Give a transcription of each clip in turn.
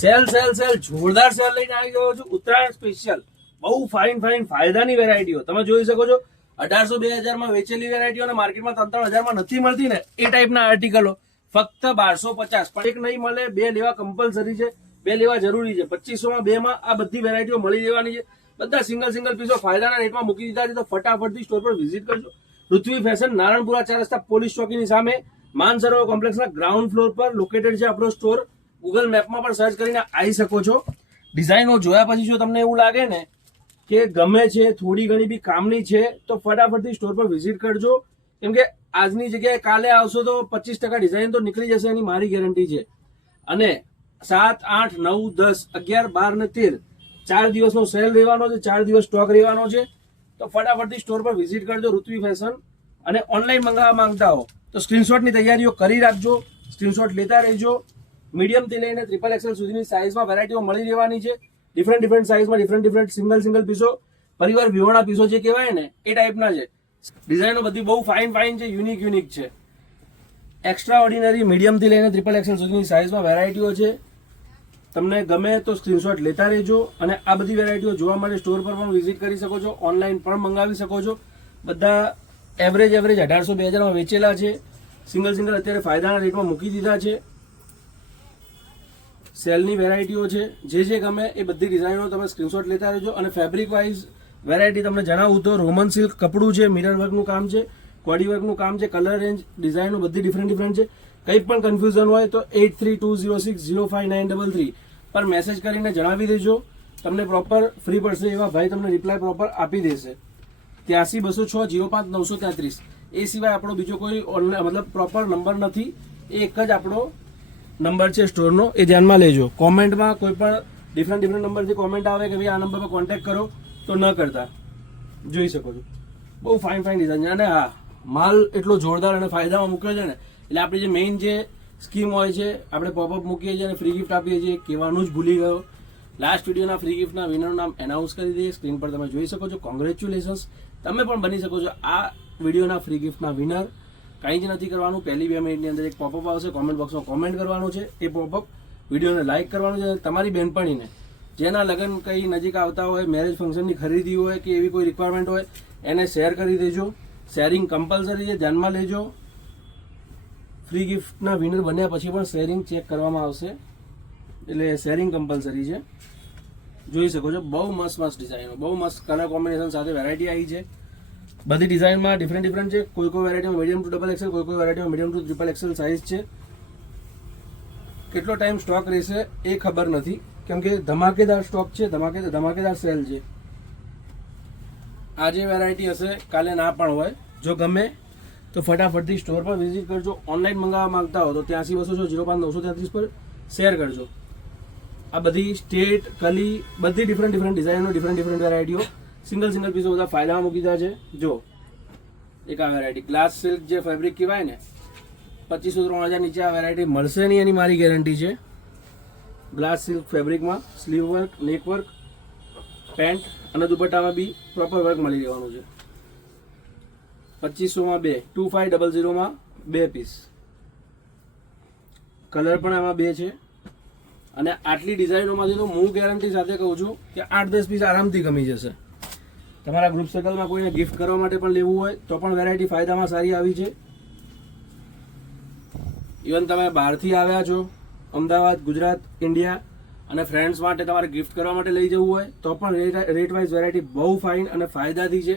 Cell sale sale, જોરદાર sale લઈને આવી ગયો છું. ઉત્તરાયણ સ્પેશિયલ બહુ ફાઇન ફાઇન ફાયદાની વેરાયટીઓ તમે જોઈ શકો છો, અઢારસો બે હજારમાં વેચેલી વેરાયટીઓ અને માર્કેટમાં ત્રણ ત્રણ હજારમાં નથી મળતી ને, એ ટાઈપના આર્ટિકલો ફક્ત બારસો પચાસ. પણ એક નહીં મળે, બે લેવા કમ્પલસરી છે, બે લેવા જરૂરી છે. પચીસોમાં બેમાં આ બધી વેરાયટીઓ મળી જવાની છે. બધા સિંગલ સિંગલ પીસો ફાયદાના રેટમાં મૂકી દીધા છે તો ફટાફટથી સ્ટોર પર વિઝિટ કરજો. પૃથ્વી ફેશન નારણપુરા ચાર રસ્તા પોલીસ ચોકીની સામે. માનસરોવર કોમ્પ્લેક્સના ગ્રાઉન્ડ ફ્લોર પર લોકેટેડ છે આપણો સ્ટોર ગૂગલ મેપમાં પણ સર્ચ કરીને આવી શકો છો. ડિઝાઇનો જોયા પછી જો તમને એવું લાગે ને કે ગમે છે, થોડી ઘણી બી કામની છે, તો ફટાફટથી સ્ટોર પર વિઝિટ કરજો. કેમ કે આજની જગ્યાએ કાલે આવશો તો પચીસ ટકા ડિઝાઇન તો નીકળી જશે, એની મારી ગેરંટી છે. અને સાત, આઠ, નવ, દસ, અગિયાર, બાર ને તેર, ચાર દિવસનો સેલ રહેવાનો છે, ચાર દિવસ સ્ટોક રહેવાનો છે, તો ફટાફટથી સ્ટોર પર વિઝિટ કરજો, ઋત્વી ફેશન અને ઓનલાઈન મંગાવવા માંગતા હો, તો સ્ક્રીનશોટની તૈયારીઓ કરી રાખજો સ્ક્રીનશોટ લેતા રહેજો. મીડિયમથી લઈને ટ્રિપલ એક્સેલ સુધીની સાઇઝમાં વેરાયટીઓ મળી રહેવાની છે. ડિફરન્ટ ડિફરન્ટ સાઇઝમાં ડિફરન્ટ ડિફરન્ટ સિંગલ સિંગલ પીસો પરિવાર વિહોણા પીસો જે કહેવાય ને, એ ટાઈપના છે. ડિઝાઇનો બધી બહુ ફાઇન ફાઇન છે યુનિક યુનિક છે. એક્સ્ટ્રા ઓર્ડિનરી મીડિયમથી લઈને ટ્રિપલ એક્સેલ સુધીની સાઇઝમાં વેરાયટીઓ છે. તમને ગમે તો સ્ક્રીનશોટ લેતા રહેજો અને આ બધી વેરાયટીઓ જોવા માટે સ્ટોર પર પણ વિઝિટ કરી શકો છો ઓનલાઈન પણ મંગાવી શકો છો. બધા એવરેજ એવરેજ અઢારસો, બે હજારમાં વેચેલા છે. સિંગલ સિંગલ અત્યારે ફાયદાના રેટમાં મૂકી દીધા છે. સેલની વેરાયટીઓ છે. જે જે ગમે એ બધી ડિઝાઇનો તમે સ્ક્રીનશોટ લેતા રહેજો અને ફેબ્રિક વાઇઝ વેરાયટી તમને જણાવું તો રોમન સિલ્ક કપડું છે, મિરર વર્કનું કામ છે કોડી વર્કનું કામ છે, કલર રેન્જ, ડિઝાઇનો બધી ડિફરન્ટ ડિફરન્ટ છે. કંઈ પણ કન્ફ્યુઝન હોય તો at three two zero six zero five nine double three પર મેસેજ કરીને જણાવી દેજો. તમને પ્રોપર ફ્રી પડશે એવા ભાઈ તમને રિપ્લાય પ્રોપર આપી દેશે. ત્યાંસી બસો છ, જીરો પાંચ, નવસો તેત્રીસ. એ સિવાય આપણો બીજો કોઈ ઓનલાઈન મતલબ પ્રોપર નંબર નથી. એ એક જ આપણો નંબર છે સ્ટોરનો, એ ધ્યાનમાં લેજો. કોમેન્ટમાં કોઈ પણ ડિફરન્ટ ડિફરન્ટ નંબરથી કોમેન્ટ આવે કે ભાઈ આ નંબર પર કોન્ટેક્ટ કરો, તો ન કરતા. જોઈ શકો છો. બહુ ફાઇન ફાઇન ડિઝાઇન છે. અને હા, માલ એટલો જોરદાર અને ફાયદામાં મૂક્યો છે ને, એટલે આપણી જે મેઇન જે સ્કીમ હોય છે, આપણે પોપઅપ મૂકીએ છીએ અને ફ્રી ગિફ્ટ આપીએ છીએ કહેવાનું જ ભૂલી ગયો. લાસ્ટ વિડીયોના ફ્રી ગિફ્ટના વિનરનું નામ એનાઉન્સ કરી દઈએ. સ્ક્રીન પર તમે જોઈ શકો છો. કોંગ્રેચ્યુલેશન્સ તમે પણ બની શકો છો આ વિડીયોના ફ્રી ગિફ્ટના વિનર કંઈ જ નથી કરવાનું. પહેલી બે મિનિટની અંદર એક પોપઅપ આવશે કોમેન્ટ બોક્સમાં કોમેન્ટ કરવાનું છે. એ પોપઅપ વિડીયોને લાઇક કરવાનું છે. તમારી બહેનપણીને જેના લગ્ન કંઈ નજીક આવતા હોય મેરેજ ફંક્શનની ખરીદી હોય કે એવી કોઈ રિક્વાયરમેન્ટ હોય, એને શેર કરી દેજો. શેરિંગ કમ્પલસરી છે, ધ્યાનમાં લેજો. ફ્રી ગિફ્ટના વિનર બન્યા પછી પણ શેરિંગ ચેક કરવામાં આવશે. એટલે શેરિંગ કમ્પલસરી છે. જોઈ શકો છો, બહુ મસ્ત મસ્ત ડિઝાઇનો બહુ મસ્ત કલર કોમ્બિનેશન સાથે વેરાયટી આવી છે. બધી ડિઝાઇનમાં ડિફરન્ટ ડિફરન્ટ છે. કોઈ કોઈ વેરાયટીમાં મીડિયમ ટુ ડબલ એક્સેલ કોઈ કોઈ વેરાયટીમાં medium to triple XL size છે. કેટલો ટાઈમ સ્ટોક રહેશે એ ખબર નથી. કેમ કે ધમાકેદાર સ્ટોક છે. ધમાકેદાર ધમાકેદાર સેલ છે. આજે વેરાયટી હશે, કાલે ના પણ હોય. જો ગમે તો ફટાફટથી સ્ટોર પર વિઝિટ કરજો. ઓનલાઈન મંગાવવા માંગતા હો તો ત્યાંસી બસો છો જીરો પાંચ નવસો તેત્રીસ પર શેર કરજો. આ બધી સ્ટેટ કલી બધી ડિફરન્ટ ડિફરન્ટ ડિઝાઇનો ડિફરન્ટ ડિફરન્ટ વેરાયટીઓ સિંગલ સિંગલ પીસો બધા ફાયદામાં મૂકી દીધા છે. જો, એક આ વેરાયટી ગ્લાસ સિલ્ક જે ફેબ્રિક કહેવાય ને, પચીસો ત્રણ હજાર નીચે આ વેરાયટી મળશે નહીં એની મારી ગેરંટી છે. Glass silk ફેબ્રિકમાં sleeve work neck work pant અને દુપટ્ટામાં બી પ્રોપર વર્ક મળી રહેવાનું છે. પચીસોમાં બે ટુ ફાઇવ ડબલ ઝીરોમાં બે પીસ કલર પણ આમાં બે છે. અને આટલી ડિઝાઇનોમાંથી તો હું ગેરંટી સાથે કહું છું કે આઠ દસ પીસ આરામથી ગમી જશે. તમારા ગ્રુપ સર્કલમાં કોઈને ગિફ્ટ કરવા માટે પણ લેવું હોય, તો પણ વેરાયટી ફાયદામાં સારી આવી છે. ઇવન તમે બહારથી આવ્યા છો, અમદાવાદ, ગુજરાત ઇન્ડિયા અને ફ્રેન્ડ્સ માટે તમારે ગિફ્ટ કરવા માટે લઈ જવું હોય, તો પણ રેટ વાઇઝ વેરાયટી બહુ ફાઇન અને ફાયદાથી છે.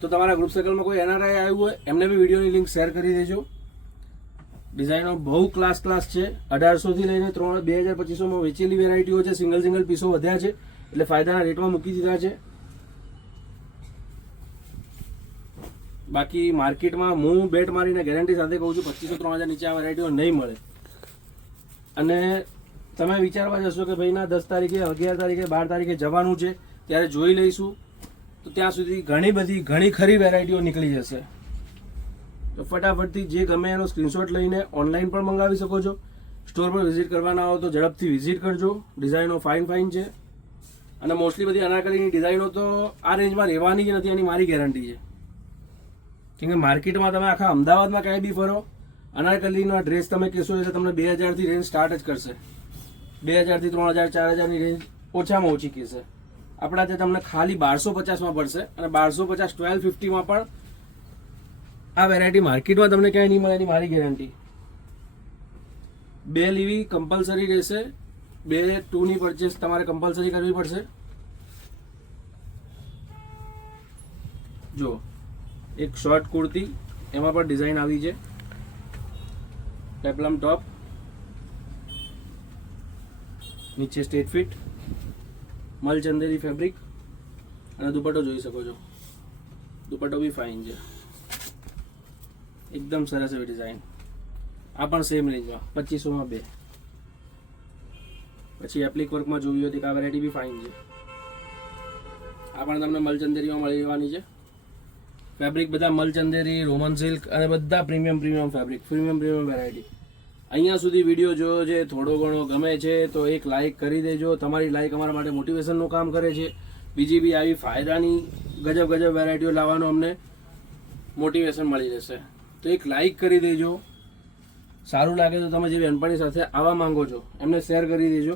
તો તમારા ગ્રુપ સર્કલમાં કોઈ એનઆરઆઈ આવ્યું હોય, એમને બી વિડીયોની લિંક શેર કરી દેજો. ડિઝાઇનો બહુ ક્લાસ ક્લાસ છે. અઢારસોથી લઈને ત્રણ, બે હજાર પચીસોમાં વેચેલી વેરાયટીઓ છે. સિંગલ સિંગલ પીસો વધ્યા છે. એટલે ફાયદાના રેટમાં મૂકી દીધા છે. બાકી માર્કેટમાં હું બેટ મારીને ગેરંટી સાથે કહું છું, પચીસો, ત્રણ હજાર નીચે આ વેરાયટીઓ નહીં મળે. અને તમે વિચારવા જશો કે ભાઈ ના, દસ તારીખે, અગિયાર તારીખે, બાર તારીખે જવાનું છે, ત્યારે જોઈ લઈશું. તો ત્યાં સુધી ઘણી બધી, ઘણી ખરી વેરાયટીઓ નીકળી જશે. તો ફટાફટથી જે ગમે એનો સ્ક્રીનશોટ લઈને ઓનલાઈન પણ મંગાવી શકો છો. સ્ટોર પર વિઝિટ કરવાના હો તો ઝડપથી વિઝિટ કરજો. ડિઝાઇનો ફાઇન ફાઇન છે. અને મોસ્ટલી બધી અનાકલીની ડિઝાઇનો તો આ રેન્જમાં રહેવાની જ નથી, એની મારી ગેરંટી છે. કેમ કે માર્કેટમાં તમે આખા અમદાવાદમાં કાંઈ બી ફરો, અનારકલીનો ડ્રેસ તમે કહેશો એટલે તમને બે હજારથી રેન્જ સ્ટાર્ટ જ કરશે. બે હજારથી ત્રણ હજાર, ચાર હજારની રેન્જ ઓછામાં ઓછી કહેશે. આપણા ત્યાં તમને ખાલી બારસો પચાસમાં પડશે અને બારસો પચાસ ટ્વેલ્વ ફિફ્ટીમાં પણ આ વેરાયટી માર્કેટમાં તમને ક્યાંય નહીં મળે એની મારી ગેરંટી બે લીવી કમ્પલસરી રહેશે, બે ટુની પરચેસ તમારે કમ્પલસરી કરવી પડશે. જો એક શોર્ટ કુર્તી, એમાં પણ ડિઝાઇન આવી છે. પેપલમ ટોપ નીચે સ્ટેટ ફિટ મલ ચંદેરી ફેબ્રિક અને દુપટ્ટો જોઈ શકો છો. દુપટ્ટો બી ફાઇન છે. એકદમ સરસ એવી ડિઝાઇન આ પણ સેમ રેન્જમાં પચીસોમાં બે. પછી એપ્લિક વર્કમાં જોવી હોય તો આ વેરાયટી બી ફાઇન છે. આ પણ તમને મલચંદેરીમાં મળી રહેવાની છે. ફેબ્રિક બધા મલચંદેરી, રોમન સિલ્ક અને બધા premium premium fabric, premium premium variety અહીંયા સુધી વીડિયો જોયો છે, થોડો ઘણો ગમે છે, તો એક લાઇક કરી દેજો. તમારી લાઇક અમારા માટે મોટિવેશનનું કામ કરે છે. બીજી બી આવી ફાયદાની ગજબ ગજબ વેરાયટીઓ લાવવાનું અમને મોટિવેશન મળી જશે તો એક લાઇક કરી દેજો. સારું લાગે તો તમે જે બેનપણી સાથે આવવા માંગો છો, એમને શેર કરી દેજો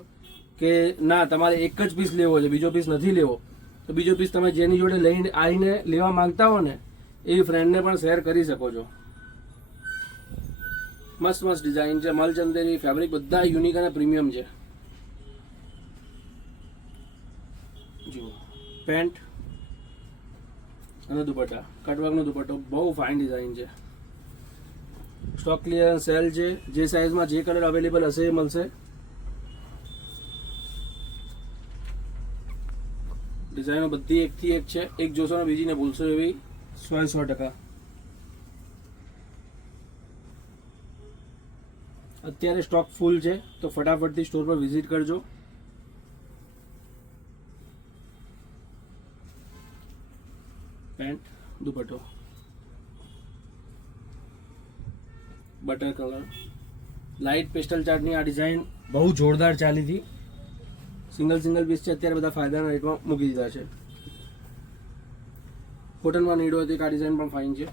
કે ના, તમારે એક જ પીસ લેવો છે, બીજો પીસ નથી લેવો. તો બીજો પીસ તમે જેની જોડે લઈને આવીને લેવા માંગતા હો ને એ ફ્રેન્ડને પણ શેર કરી શકો છો. મસ્ત મસ્ત ડિઝાઇન છે. મલચંદેરી ફેબ્રિક બધા યુનિક અને પ્રીમિયમ છે. જુઓ. પેન્ટ અને દુપટ્ટા. કટવર્કનો દુપટ્ટો. બહુ ફાઇન ડિઝાઇન છે. સ્ટોક ક્લિયરન્સ સેલ છે. જે સાઇઝમાં જે કલર અવેલેબલ હશે એ મળશે. ડિઝાઇનો બધી એકથી એક છે. એક જોશો ને બીજીને ભૂલશો એવી સો સો ટકા. અત્યારે સ્ટોક ફૂલ છે, તો ફટાફટથી સ્ટોર પર વિઝિટ કરજો. પેન્ટ દુપટ્ટો. બટર કલર લાઇટ પેસ્ટલ ચાર્ટની આ ડિઝાઇન બહુ જોરદાર ચાલી હતી. સિંગલ સિંગલ પીસ છે, અત્યારે બધા ફાયદાના રેટમાં મૂકી દીધા છે. કોટનમાં નીડો હતી આ ડિઝાઇન પણ ફાઇન છે.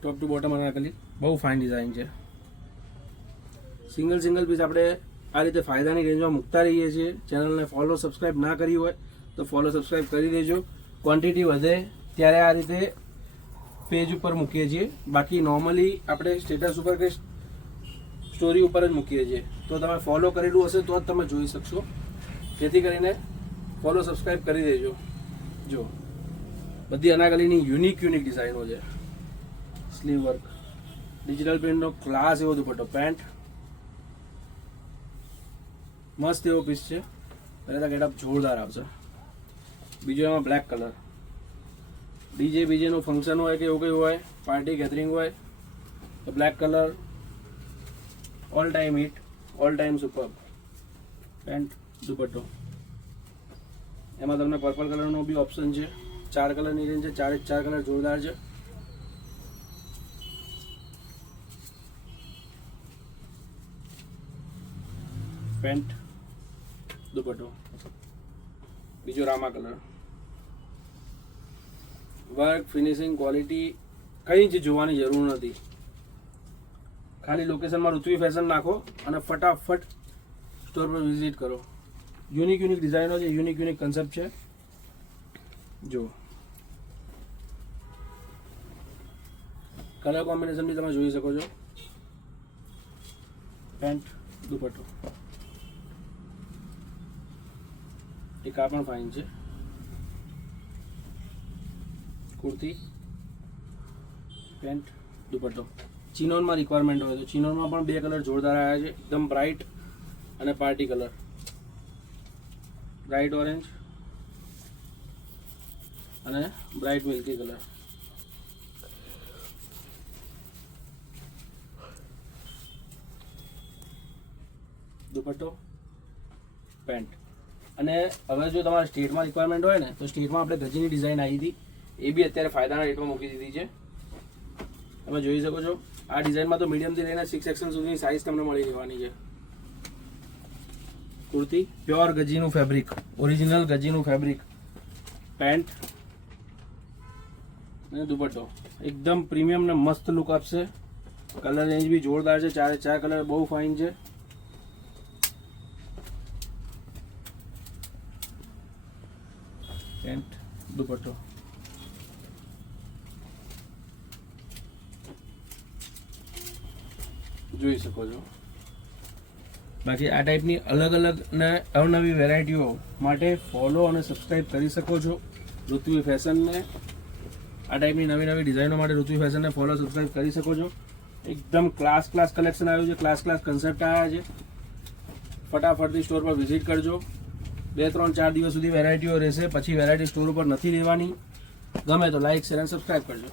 ટોપ ટુ બોટમ અનારકલી બહુ ફાઇન ડિઝાઇન છે. સિંગલ સિંગલ પીસ આપણે આ રીતે ફાયદાની રેન્જમાં મૂકતા રહીએ છીએ. ચેનલને ફોલો સબસ્ક્રાઇબ ના કરી હોય, તો ફોલો સબસ્ક્રાઇબ કરી દેજો. ક્વોન્ટિટી વધે, ત્યારે આ રીતે પેજ ઉપર મૂકીએ છીએ. બાકી નોર્મલી આપણે સ્ટેટસ ઉપર કે સ્ટોરી ઉપર જ મૂકીએ છીએ. તો તમે ફોલો કરેલું હશે, તો જ તમે જોઈ શકશો. જેથી કરીને ફોલો સબસ્ક્રાઈબ કરી દેજો. જો, બધી અનાગલીની યુનિક યુનિક ડિઝાઇનો છે. સ્લીવ વર્ક ડિજિટલ પ્રિન્ટનો ક્લાસ એવો દુપટ્ટો પેન્ટ મસ્ત એવો પીસ છે. પહેલાં ગેટઅપ જોરદાર આવશે. બીજો એમાં બ્લેક કલર ડીજે બીજેનું ફંક્શન હોય કે એવું કંઈ હોય પાર્ટી ગેધરિંગ હોય, તો black colour all time hit all time super pant દુપટ્ટો. એમાં તમને પર્પલ કલરનો બી ઓપ્શન છે. ચાર કલરની રેન્જ છે, ચારે ચાર કલર જોરદાર છે. પેન્ટ દુપટ્ટો. બીજો રામા કલર વર્ક ફિનિશિંગ ક્વોલિટી કંઈ જ જોવાની જરૂર નથી. ખાલી લોકેશનમાં ઋત્વી ફેશન નાખો અને ફટાફટ સ્ટોર પર વિઝિટ કરો. યુનિક યુનિક ડિઝાઇનો છે, યુનિક યુનિક કન્સેપ્ટ છે. જો કલર કોમ્બિનેશન બી તમે જોઈ શકો છો. પેન્ટ દુપટ્ટો. એક આ પણ ફાઇન છે. કુર્તી પેન્ટ દુપટ્ટો. ચિનોનમાં રિક્વાયરમેન્ટ હોય તો ચિનોનમાં પણ બે કલર જોરદાર આવ્યા છે. એકદમ બ્રાઇટ અને પાર્ટી કલર બ્રાઇટ ઓરેન્જ અને બ્રાઇટ મિલ્કી કલર દુપટ્ટો. પેન્ટ અને હવે જો તમારે સ્ટેટમાં રિક્વાયરમેન્ટ હોય ને, તો સ્ટેટમાં આપણે ગજીની ડિઝાઇન આવી હતી. એ બી અત્યારે ફાયદાના રેટમાં મૂકી દીધી છે. તમે જોઈ શકો છો. આ ડિઝાઇનમાં તો મીડિયમથી લઈને સિક્સ એક્શન સુધીની સાઇઝ તમને મળી રહેવાની છે. કુર્તી પ્યોર ગજીનું ફેબ્રિક ઓરિજિનલ ગજીનું ફેબ્રિક પેન્ટ અને દુપટ્ટો એકદમ પ્રીમિયમ ને મસ્ત લુક આપશે કલર રેન્જ બી જોરદાર છે ચારે ચાર કલર બહુ ફાઇન છે પેન્ટ દુપટ્ટો જોઈ શકો છો બાકી આ ટાઈપની અલગ અલગ ને અવનવી વેરાયટીઓ માટે ફોલો અને સબસ્ક્રાઈબ કરી શકો છો. ઋત્વી ફેશનને આ ટાઈપની નવી નવી ડિઝાઇનો માટે ઋત્વી ફેશનને ફોલો સબસ્ક્રાઈબ કરી શકો છો. એકદમ ક્લાસ ક્લાસ કલેક્શન આવ્યું છે ક્લાસ ક્લાસ કન્સેપ્ટ આવ્યા છે. ફટાફટથી સ્ટોર પર વિઝિટ કરજો. બે, ત્રણ, ચાર દિવસ સુધી વેરાયટીઓ રહેશે, પછી વેરાયટી સ્ટોર ઉપર નથી રહેવાની. ગમે તો લાઇક શેર અને સબસ્ક્રાઇબ કરજો.